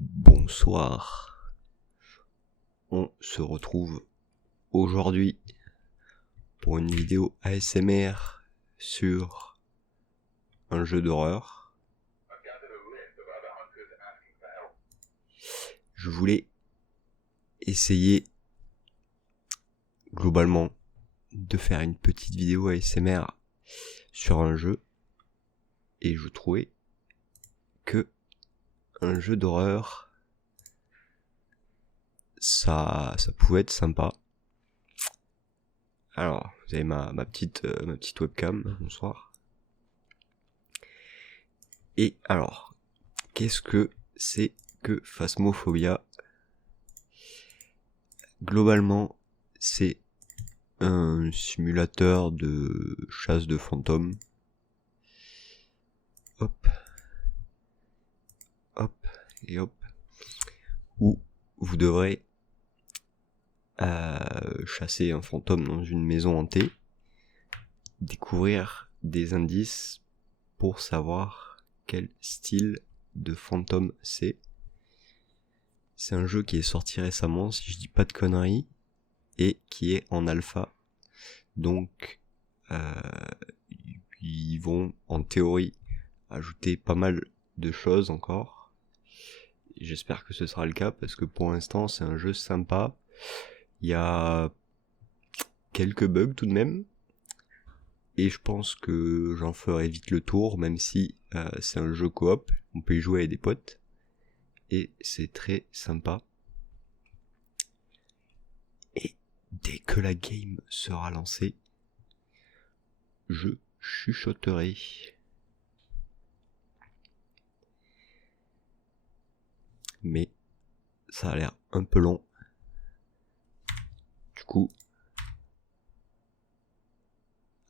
Bonsoir, on se retrouve aujourd'hui pour une vidéo ASMR sur un jeu d'horreur. Je voulais essayer globalement de faire une petite vidéo ASMR sur un jeu et je trouvais que un jeu d'horreur ça pouvait être sympa. Alors, vous avez ma petite webcam, bonsoir. Et alors, qu'est-ce que c'est que Phasmophobia ? Globalement, c'est un simulateur de chasse de fantômes. Hop. Hop et hop. Où vous devrez chasser un fantôme dans une maison hantée, découvrir des indices pour savoir quel style de fantôme c'est. C'est un jeu qui est sorti récemment, si je dis pas de conneries, et qui est en alpha. Donc, ils vont en théorie ajouter pas mal de choses encore. Et j'espère que ce sera le cas parce que pour l'instant, c'est un jeu sympa. Il y a quelques bugs tout de même. Et je pense que j'en ferai vite le tour, même si c'est un jeu coop. On peut y jouer avec des potes. Et c'est très sympa. Et dès que la game sera lancée, je chuchoterai. Mais ça a l'air un peu long. Du coup,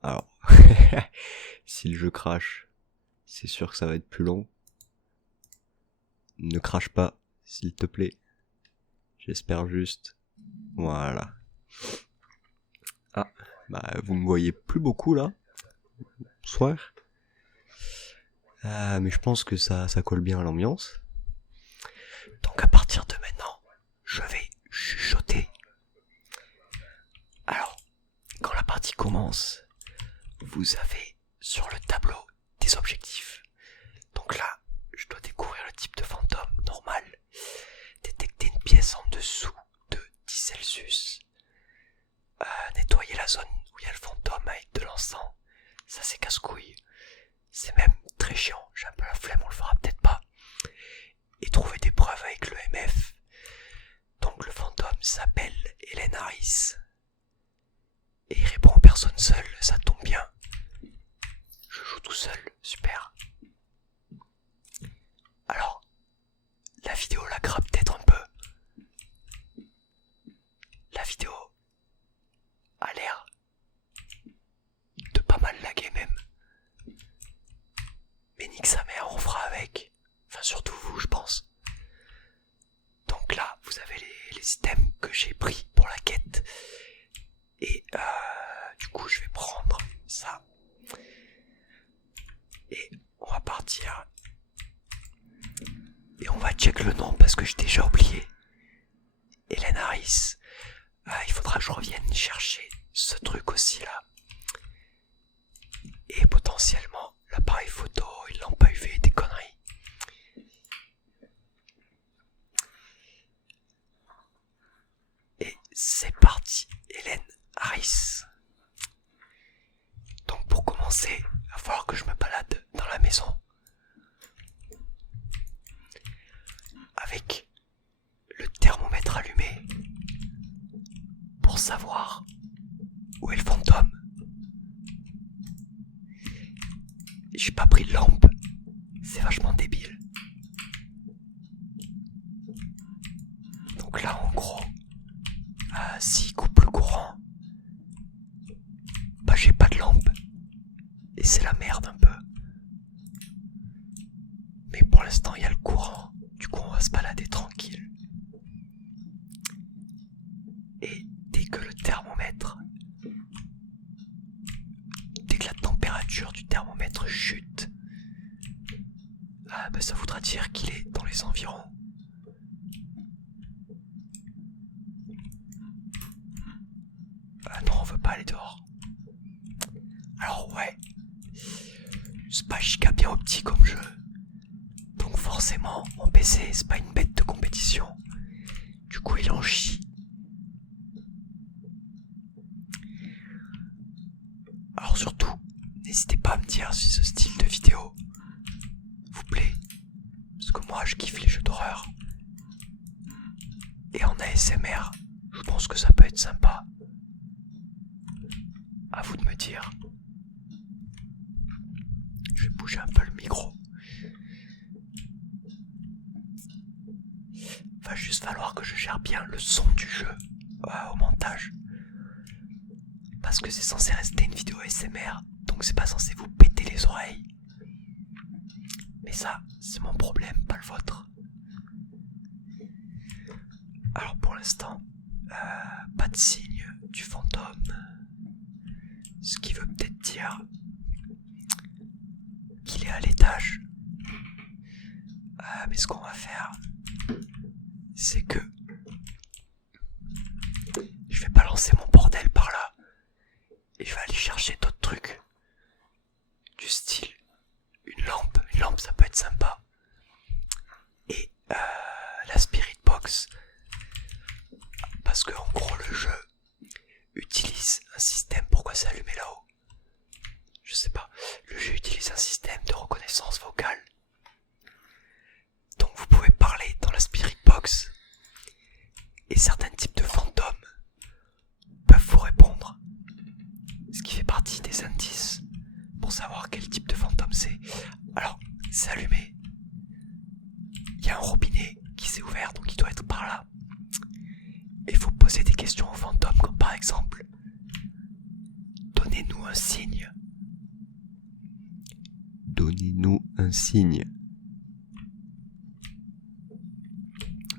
alors, si le jeu crache, c'est sûr que ça va être plus long. Ne crache pas, s'il te plaît. J'espère juste. Voilà. Ah, bah vous me voyez plus beaucoup là. Bonsoir. Mais je pense que ça colle bien à l'ambiance. Donc à partir de maintenant, je vais chuchoter. Alors, quand la partie commence, vous avez sur le tableau des objectifs. Donc là, je dois découvrir le type de fantôme normal, détecter une pièce en dessous de 10 Celsius, nettoyer la zone où il y a le fantôme avec de l'encens. Ça c'est casse-couille. C'est même très chiant, j'ai un peu la flemme, on le fera peut-être pas. Et trouver des preuves avec le MF. Donc le fantôme s'appelle Hélène Harris. Et il répond aux personnes seules, ça tombe bien. Je joue tout seul, super. Alors, la vidéo la grappe peut-être un peu. La vidéo a l'air de pas mal laguer même. Mais nique sa mère, on fera avec. Enfin surtout vous je pense. Donc là vous avez les items que j'ai pris pour la quête. Et du coup je vais prendre ça. Et on va partir. Et on va check le nom parce que j'ai déjà oublié. Hélène Harris. Il faudra que je revienne chercher ce truc aussi là. Et potentiellement l'appareil photo, ils l'ont pas eu fait des conneries. Et c'est parti, Hélène Harris. Donc pour commencer, il va falloir que je me balade dans la maison. Avec le thermomètre allumé. Pour savoir où est le fantôme. J'ai pas pris de lampe. C'est vachement débile. Donc là en gros, s'il coupe le courant, bah j'ai pas de lampe. Et c'est la merde un peu. Mais pour l'instant il y a le courant. Du coup on va se balader tranquille. Et dès que le thermomètre, dès que la température du thermomètre chute, bah ça voudra dire qu'il est dans les environs. pas aller dehors. Alors ouais, c'est pas giga bien opti comme jeu. Donc forcément, mon PC, c'est pas une bête de compétition. Du coup, il en chie. Alors surtout, n'hésitez pas à me dire si ce style de vidéo vous plaît. Parce que moi, je kiffe les jeux d'horreur. Et en ASMR, je pense que ça peut être sympa. À vous de me dire. Je vais bouger un peu le micro. Va juste falloir que je gère bien le son du jeu au montage. Parce que c'est censé rester une vidéo ASMR, donc c'est pas censé vous péter les oreilles. Mais ça, c'est mon problème, pas le vôtre. Alors pour l'instant, pas de signe du fantôme. Ce qui veut peut-être dire qu'il est à l'étage. Mais ce qu'on va faire, c'est que je vais balancer mon bordel par là et je vais aller chercher d'autres trucs du style une lampe ça peut être sympa, et la Spirit Box, parce que en gros le jeu utilise un système, pourquoi c'est allumé là-haut je sais pas, le jeu utilise un système de reconnaissance vocale, donc vous pouvez parler dans la Spirit Box et certains types de fantômes peuvent vous répondre, ce qui fait partie des indices pour savoir quel type de fantôme c'est. Alors, c'est allumé, il y a un robinet qui s'est ouvert, donc il doit être par là, et il faut poser des questions aux fantômes, comme par exemple, donnez-nous un signe. Donnez-nous un signe.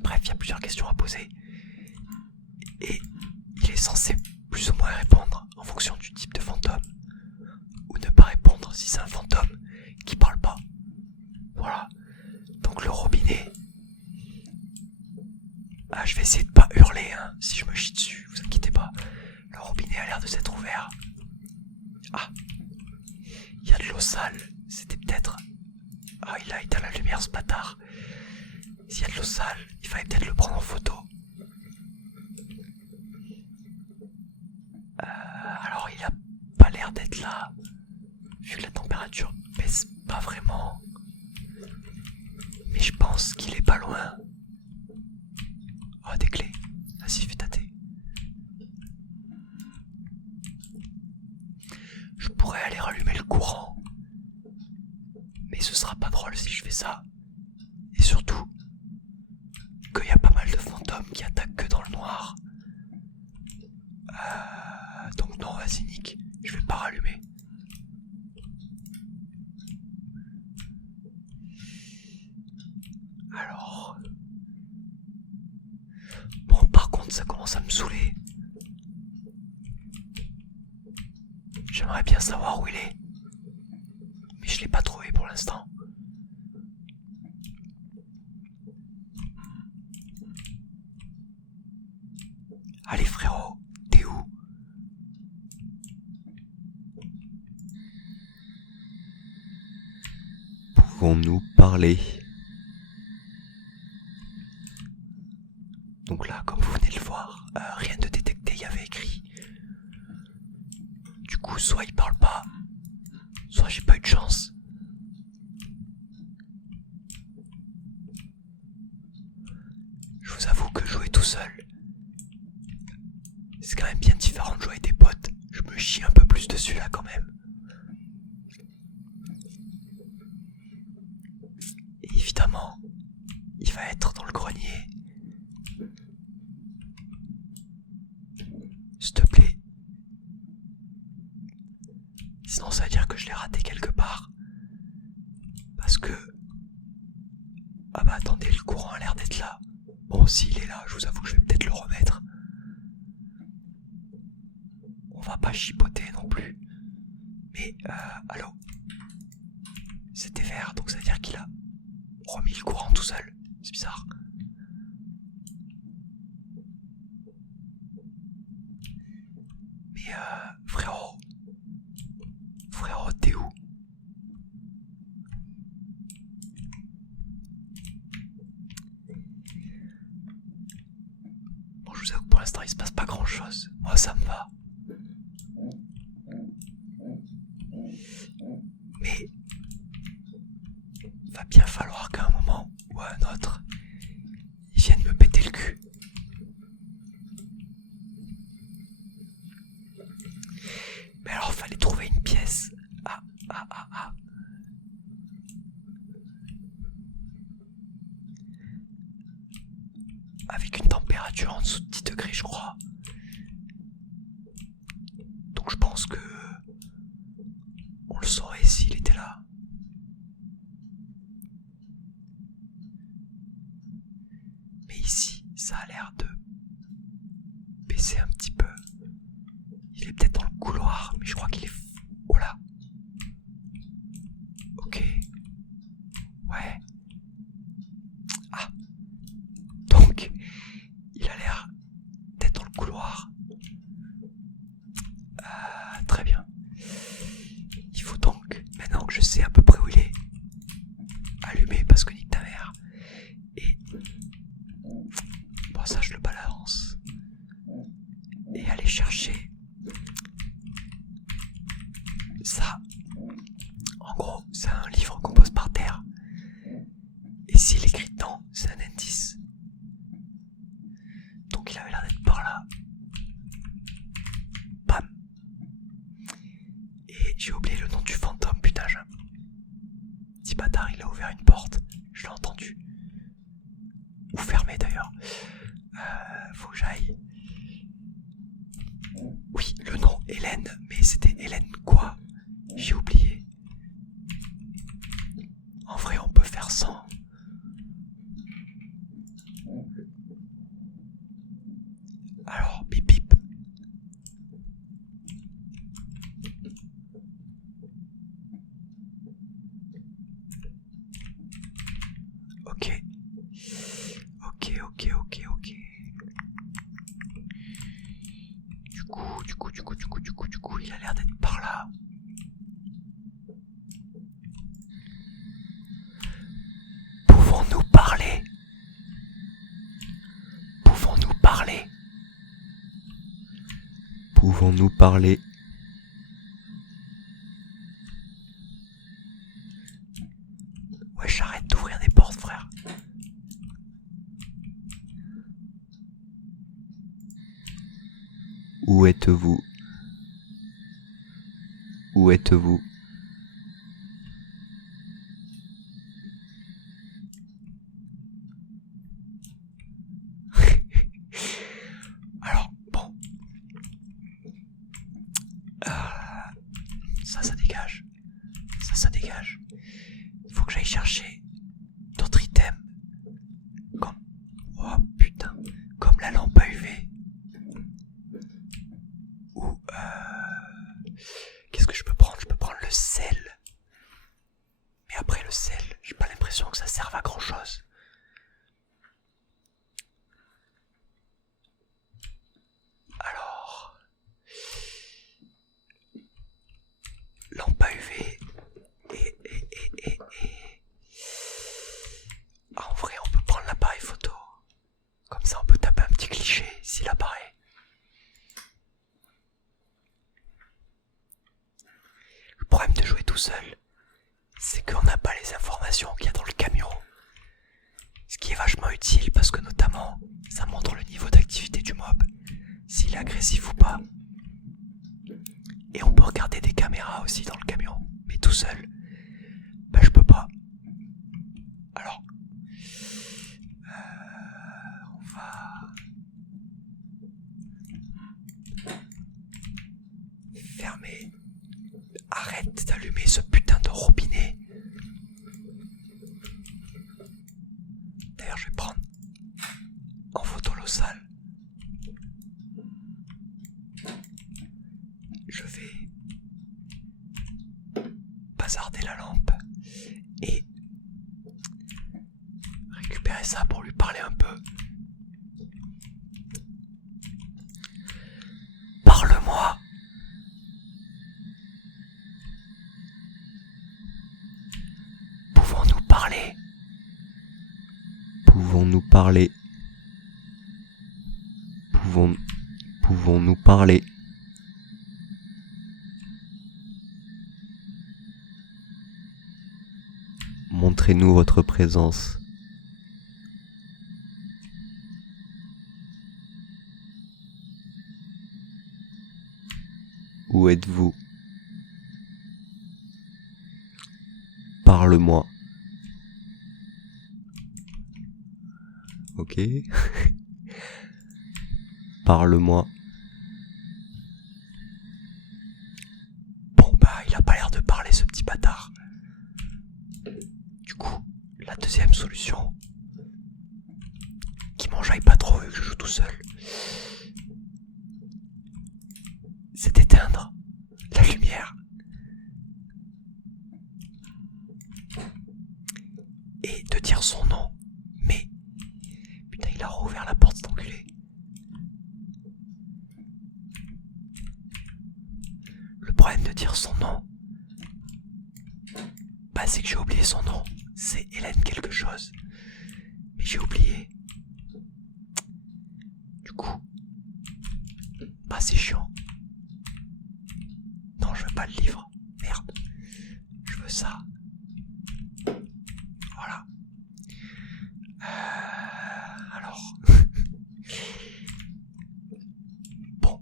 Bref, il y a plusieurs questions à poser, et il est censé plus ou moins répondre en fonction du type de fantôme, ou ne pas répondre si c'est un fantôme qui parle pas. Voilà. Donc le robinet, je vais essayer de pas hurler si je me chie dessus, vous inquiétez pas. Le robinet a l'air de s'être ouvert. Il y a de l'eau sale, c'était peut-être... il a éteint la lumière ce bâtard. S'il y a de l'eau sale, il fallait peut-être le prendre en photo. Alors il a pas l'air d'être là, vu que la température baisse pas vraiment. Mais je pense qu'il est pas loin. Oh, des clés. Vas-y, fais tâter. Je pourrais aller rallumer le courant, mais ce sera pas drôle si je fais ça. Et surtout, qu'il y a pas mal de fantômes qui attaquent que dans le noir. Donc non, vas-y, Nick, je vais pas rallumer. Alors... Bon, par contre, ça commence à me saouler. J'aimerais bien savoir où il est, mais je l'ai pas trouvé pour l'instant. Allez frérot, t'es où? Pouvons-nous parler? Donc là, comme vous venez de le voir, rien de détecté, il y avait écrit. Du coup, soit il parle pas, soit j'ai pas eu de chance. Je vous avoue que jouer tout seul, c'est quand même bien différent de jouer avec des potes. Je me chie un peu plus dessus là quand même. Et évidemment, il va être dans le grenier. S'il te plaît. Sinon ça veut dire que je l'ai raté quelque part. Parce que... attendez, le courant a l'air d'être là. Bon, s'il est là, je vous avoue que je vais peut-être le remettre. On va pas chipoter non plus. Mais, allô? C'était vert, donc ça veut dire qu'il a remis le courant tout seul. C'est bizarre. Mais vous avoue que pour l'instant il se passe pas grand chose. Moi ça me va. Mais va bien falloir qu'à un moment ou à un autre, ils viennent me péter le cul. Mais alors fallait trouver une pièce. Ah. Avec une température en dessous de 10 degrés, je crois. Donc je pense que on le saurait s'il était là. Mais ici, ça a l'air de baisser un petit peu. Il est peut-être dans le couloir, mais je crois qu'il est... Oh là. Ok. Ouais. Ah. Donc, il a l'air d'être dans le couloir. Très bien. Il faut donc, maintenant que je sais à peu près où il est, allumer parce que nique ta mère. Et... Bon, ça je le balance. Et aller chercher ça. En gros, c'est un livre qu'on pose par terre. Et s'il écrit dedans, c'est un indice. Donc il avait l'air d'être par là. Bam. Et j'ai oublié le nom du fantôme, putain. Petit bâtard, il a ouvert une porte. Je l'ai entendu. Ou fermé d'ailleurs. Faut que j'aille. Oui, le nom Hélène. Mais c'était Hélène quoi? J'ai oublié. En vrai, on peut faire sans. Alors, bip bip. Ok. Du coup, il a l'air d'être par là. Pouvons-nous parler? Pouvons-nous parler? Pouvons-nous parler? Ouais, j'arrête d'ouvrir des portes, frère. Où êtes-vous? Où êtes-vous? Alors, bon. Ça dégage. Ça dégage. Il faut que j'aille chercher d'autres items. Comme... Oh putain. Comme la lampe à UV. Ou... Qu'est-ce que je peux prendre? Je peux prendre le sel. Mais après le sel, j'ai pas l'impression que ça serve à grand chose. Alors... Lampe à UV. Et... En vrai, on peut prendre l'appareil photo. Comme ça, on peut taper un petit cliché s'il apparaît. Le problème de jouer tout seul, c'est qu'on n'a pas les informations qu'il y a dans le camion. Ce qui est vachement utile parce que notamment, ça montre le niveau d'activité du mob, s'il est agressif ou pas. Et on peut regarder des caméras aussi dans le camion, mais tout seul, ben je peux pas. Alors, on va fermer. Arrête d'allumer ce putain de robinet. D'ailleurs, je vais prendre en photo l'eau sale. Je vais bazarder la lampe et récupérer ça pour lui parler un peu. Parle-moi. Pouvons-nous parler? Pouvons-nous parler? Parlez. Montrez-nous votre présence. Où êtes-vous? Parle-moi. Ok. Parle-moi. Bon bah il a pas l'air de parler ce petit bâtard. Du coup, la deuxième solution, qui m'enjaille pas trop vu que je joue tout seul, c'est d'éteindre la lumière et de dire son nom. Mais putain, il a rouvert la porte, cet enculé. Le problème de dire son nom, bah c'est que j'ai oublié son nom. C'est Hélène quelque chose. Mais j'ai oublié. Du coup, bah c'est chiant. Non, je veux pas le livre. Merde. Je veux ça. Voilà. Alors. Bon.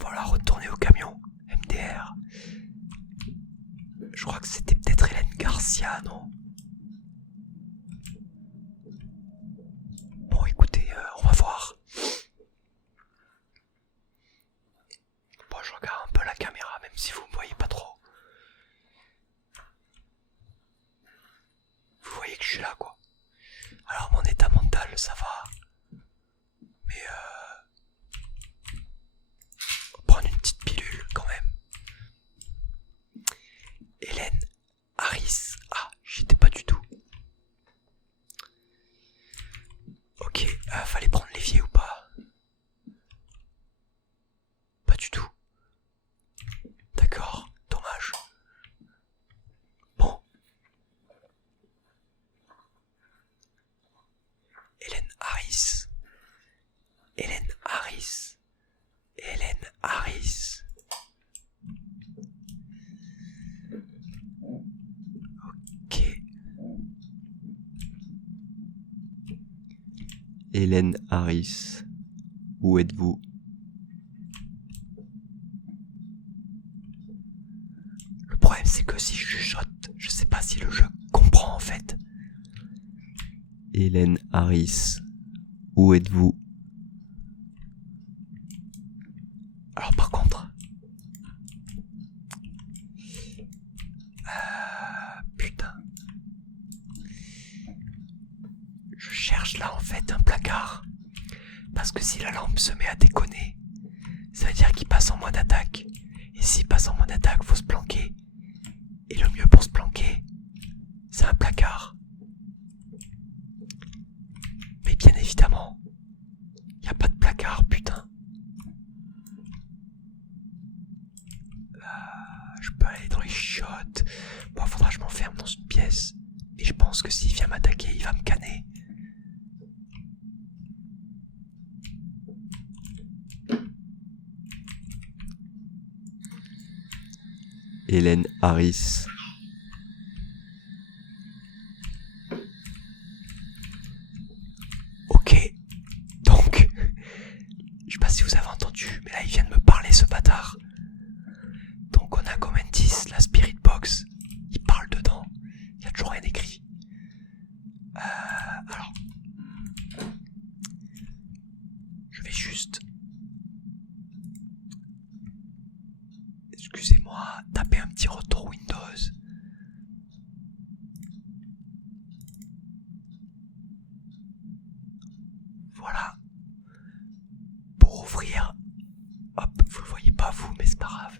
Voilà, retourner au camion. MDR. Je crois que c'était peut-être Hélène Garcia, non? Bon, écoutez, on va voir. Bon, je regarde un peu la caméra, même si vous me voyez pas trop. Vous voyez que je suis là, quoi. Alors, mon état mental, ça va. Mais on va prendre une petite pilule, quand même. Hélène Harris. Ah, j'étais pas du tout. Ok, fallait prendre l'évier ou pas? Pas du tout. D'accord, dommage. Bon. Hélène Harris. Hélène Harris. Hélène Harris. Ok. Hélène Harris. Où êtes-vous? Le problème c'est que si je chuchote, je sais pas si le jeu comprend en fait. Hélène Harris. Où êtes-vous? Alors par contre... putain. Je cherche là en fait un placard. Parce que si la lampe se met à déconner, ça veut dire qu'il passe en mode attaque. Et s'il passe en mode attaque, faut se planquer. Et le mieux pour se planquer, c'est un placard. Mais bien évidemment, y a pas de placard, putain. Je peux aller dans les chiottes. Bon, faudra que je m'enferme dans une pièce. Et je pense que s'il vient m'attaquer, il va me canner. Hélène Harris. Ok. Donc, je sais pas si vous avez entendu, mais là il vient de me parler ce bâtard. Donc on a comme indice la Spirit Box. Il parle dedans. Il y a toujours rien écrit. Alors, je vais juste, excusez-moi, taper un petit retour Windows. Voilà. Pour ouvrir, hop, vous le voyez pas vous, mais c'est pas grave.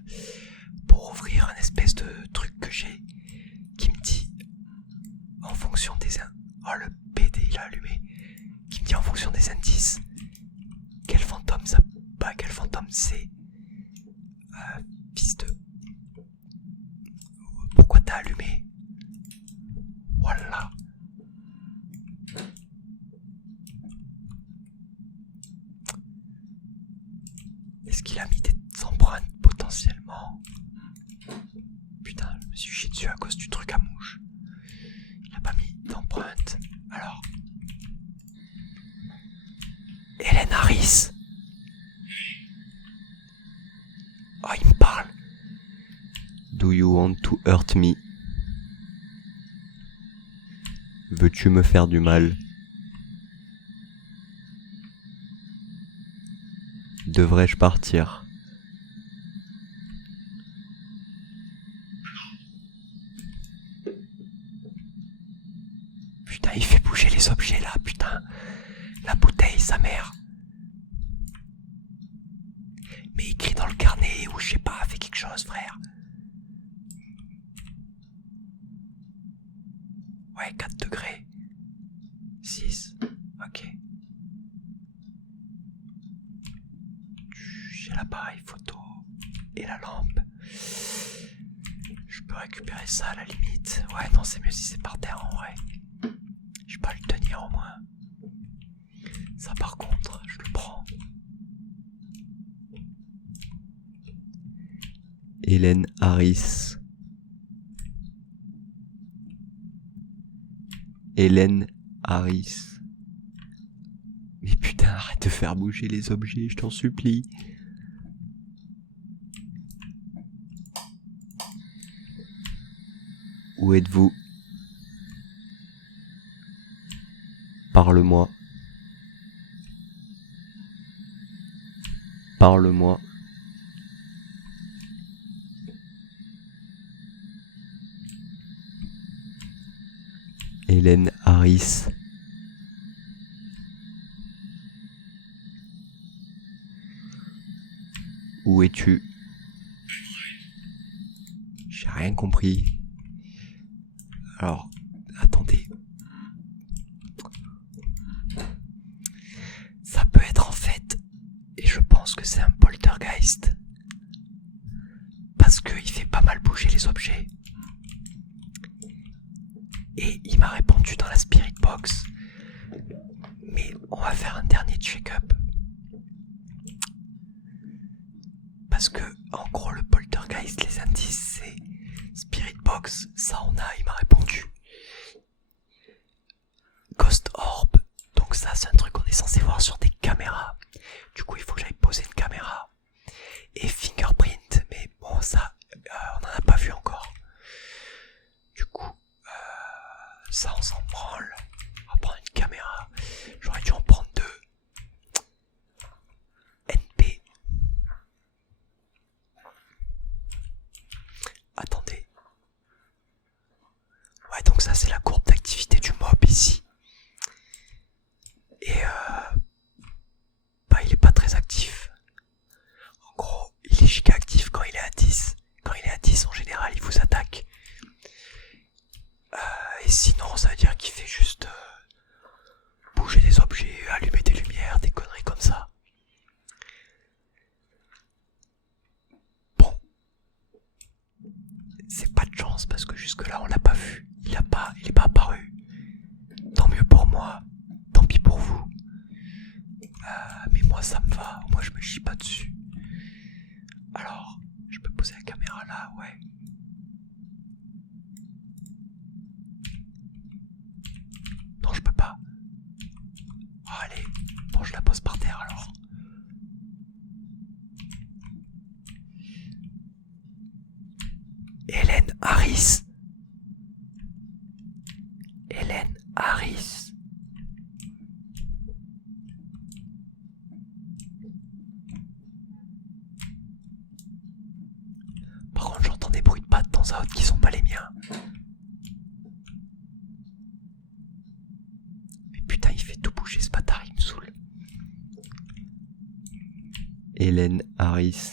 Pour ouvrir un espèce de truc que j'ai, qui me dit, en fonction des... Oh, le PD il a allumé. Qui me dit en fonction des indices, quel fantôme ça... Bah, quel fantôme c'est... fils de... Pourquoi t'as allumé? Voilà. Non. Putain, je me suis chié dessus à cause du truc à mouche. Il a pas mis d'empreinte. Alors. Hélène Harris. Oh, il me parle. Do you want to hurt me? Veux-tu me faire du mal? Devrais-je partir? Putain, il fait bouger les objets là, putain. La bouteille, sa mère. Mais écrit dans le carnet ou je sais pas, fais quelque chose, frère. Ouais, 4 degrés. 6. Ok. J'ai l'appareil photo et la lampe. Je peux récupérer ça à la limite. Ouais, non, c'est mieux si c'est par terre en vrai. Je peux le tenir au moins. Ça par contre, je le prends. Hélène Harris. Hélène Harris. Mais putain, arrête de faire bouger les objets, je t'en supplie. Où êtes-vous? Parle-moi. Parle-moi. Hélène Harris. Où es-tu? J'ai rien compris. Alors, attendez. Ça peut être en fait, et je pense que c'est un poltergeist. Parce qu'il fait pas mal bouger les objets. Et il m'a répondu dans la spirit box. Mais on va faire un dernier check-up. Parce que, en gros, le poltergeist, les indices, c'est spirit box. Ça, il m'a répondu. Ghost orb. Donc ça, c'est un truc qu'on est censé voir sur des caméras. Du coup, il faut que j'aille poser une caméra. Et fingerprint. Mais bon, ça, on n'en a pas vu encore. Du coup, ça, on s'en branle. On va prendre une caméra. J'aurais dû en prendre 2. NP. Attendez. Ouais, donc ça, c'est la courbe d'activité du mob ici. Et il est pas très actif. En gros, il est giga actif quand il est à 10. Quand il est à 10, en général, il vous attaque. Et sinon, ça veut dire qu'il fait juste bouger des objets, allumer des lumières, des conneries comme ça. Bon. C'est pas de chance parce que jusque là, on l'a pas vu. Il est pas apparu. Tant mieux pour moi. Tant pis pour vous. Mais moi, ça me va. Moi, je me chie pas dessus. Alors, je peux poser la caméra là, ouais. Non, je peux pas. Oh, allez, bon, je la pose par terre alors. Hélène Harris. Hélène Harris. Par contre, j'entends des bruits de pas de temps à autre qui sont pas les miens. Mais putain, il fait tout bouger ce bâtard, il me saoule. Hélène Harris.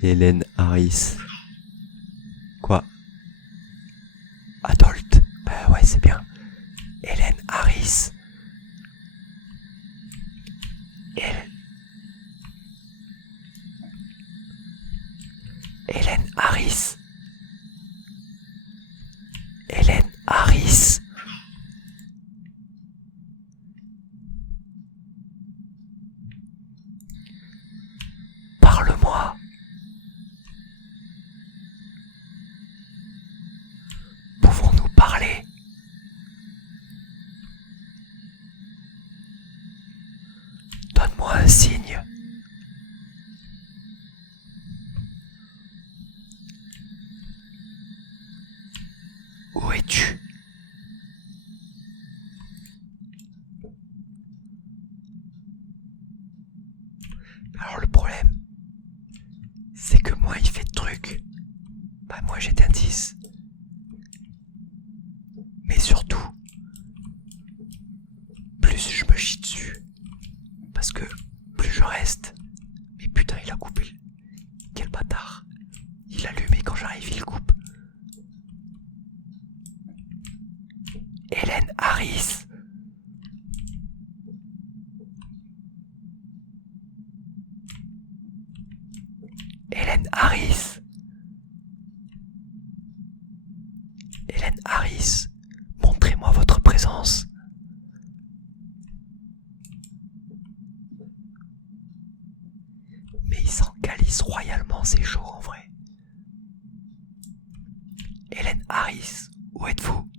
Hélène Harris. Quoi? Adult. Bah ouais, c'est bien. Hélène Harris. Hélène Harris. Hélène Harris. un signe. Où es-tu? Alors le problème, c'est que moi il fait de trucs. Bah moi j'ai d'indices. Mais surtout, plus je me chie dessus. Parce que plus je reste. Mais putain il a coupé. Quel bâtard. Il allume et quand j'arrive il coupe. Hélène Harris. Hélène Harris. Hélène Harris, montrez-moi votre présence. Mais il s'en calisse royalement, c'est chaud en vrai. Hélène Harris, où êtes-vous?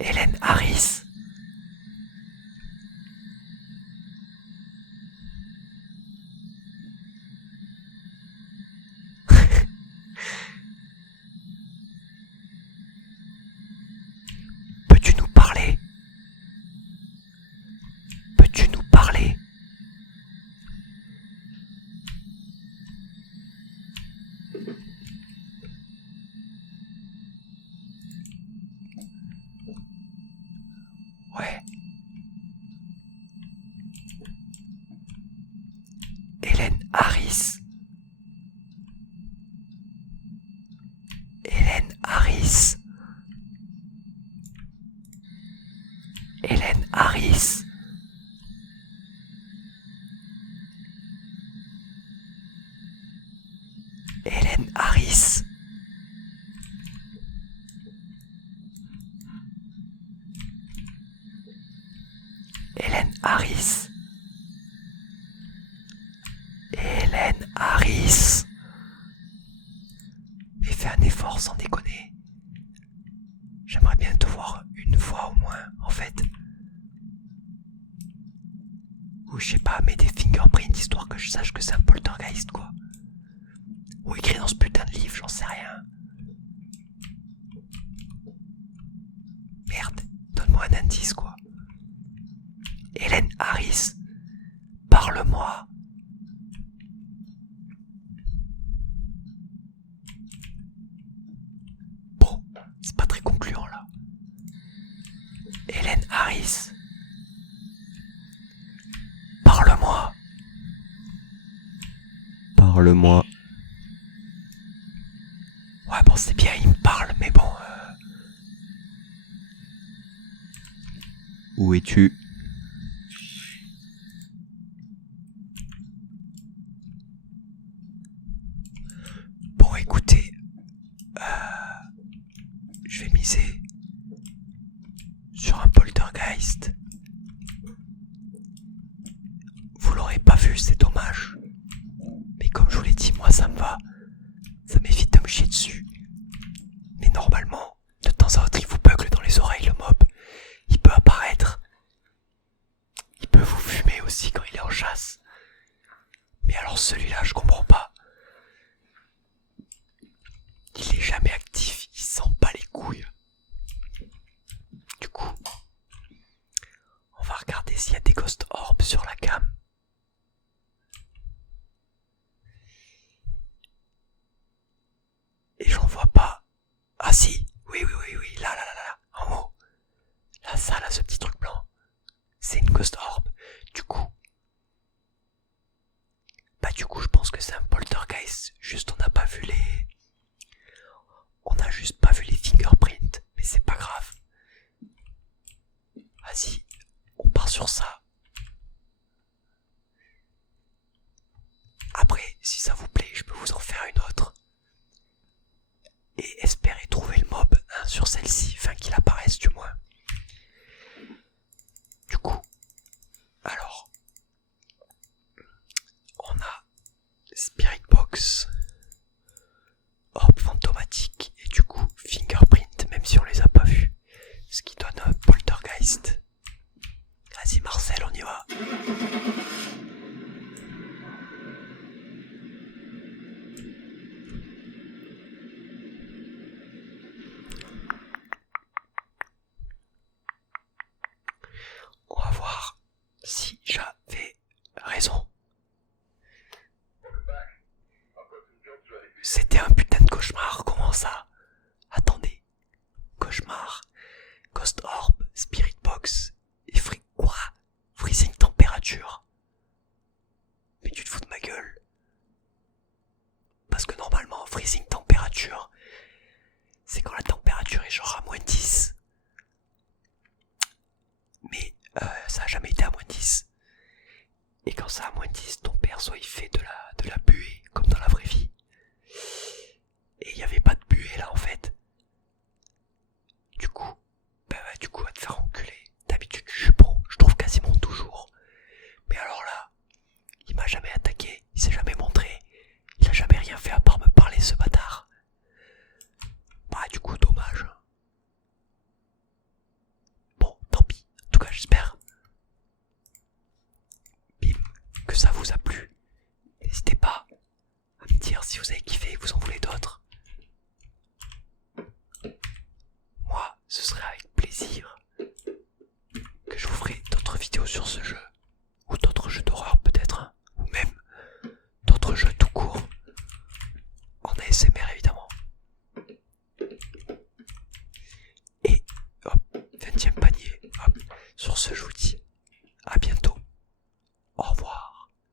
Hélène Harris. Peux-tu nous parler? Peux-tu nous parler? Ouais. Hélène Harris. Hélène Harris. Hélène Harris. Hélène Harris. Hélène Harris. Hélène Harris. Mais fais un effort sans déconner. J'aimerais bien te voir une fois au moins, en fait. Ou je sais pas, mets des fingerprints histoire que je sache que c'est un poltergeist, quoi. Ou écrit dans ce putain de livre, j'en sais rien. Merde, donne-moi un indice, quoi. Hélène Harris, parle-moi. Bon, c'est pas très concluant, là. Hélène Harris, parle-moi. Parle-moi. Ouais, bon, c'est bien, il me parle, mais bon... Où es-tu? Bon, écoutez... je vais miser sur un poltergeist. Vous l'aurez pas vu, c'est dommage. Mais comme je vous l'ai dit, moi ça me va. Ça m'évite de me chier dessus. Mais normalement, de temps à autre, il vous bugle dans les oreilles, le mob. Il peut apparaître. Il peut vous fumer aussi quand il est en chasse. Mais alors celui-là, je comprends pas. Il est jamais actif, il sent pas les couilles. Du coup, on va regarder s'il y a des ghost orbs sur la cam. Et j'en vois pas. Ah si, oui, là, en haut. Là, ça, là, ce petit truc blanc. C'est une ghost orb. Du coup, je pense que c'est un poltergeist. Juste, on n'a pas vu les... On n'a juste pas vu les fingerprints. Mais c'est pas grave. Vas-y, on part sur ça. Après, si ça vous plaît, je peux vous en faire une autre. Et espérer trouver le mob sur celle-ci, enfin qu'il apparaisse du moins. Du coup, alors, on a Spirit Box, Orbe Fantomatique et du coup Fingerprint, même si on les a pas vus. Ce qui donne Poltergeist. C'était un putain de cauchemar, comment ça? Attendez, cauchemar, Ghost Orb, Spirit Box, et quoi? Freezing température? Mais tu te fous de ma gueule? Parce que normalement, freezing température, c'est quand la température est genre à -10. Mais ça a jamais été à -10. Et quand c'est à -10, ton perso il fait de la buée, comme dans la vraie vie. Et il n'y avait pas de buée là en fait. Du coup, va te faire enculer. D'habitude je suis bon, je trouve quasiment toujours. Mais alors là, il m'a jamais attaqué, il s'est jamais montré, il a jamais rien fait à part me parler ce bâtard. Bah du coup dommage. Bon, tant pis. En tout cas j'espère, bim, que ça vous a plu. N'hésitez pas à me dire si vous avez kiffé et vous en voulez d'autres. Moi, ce serait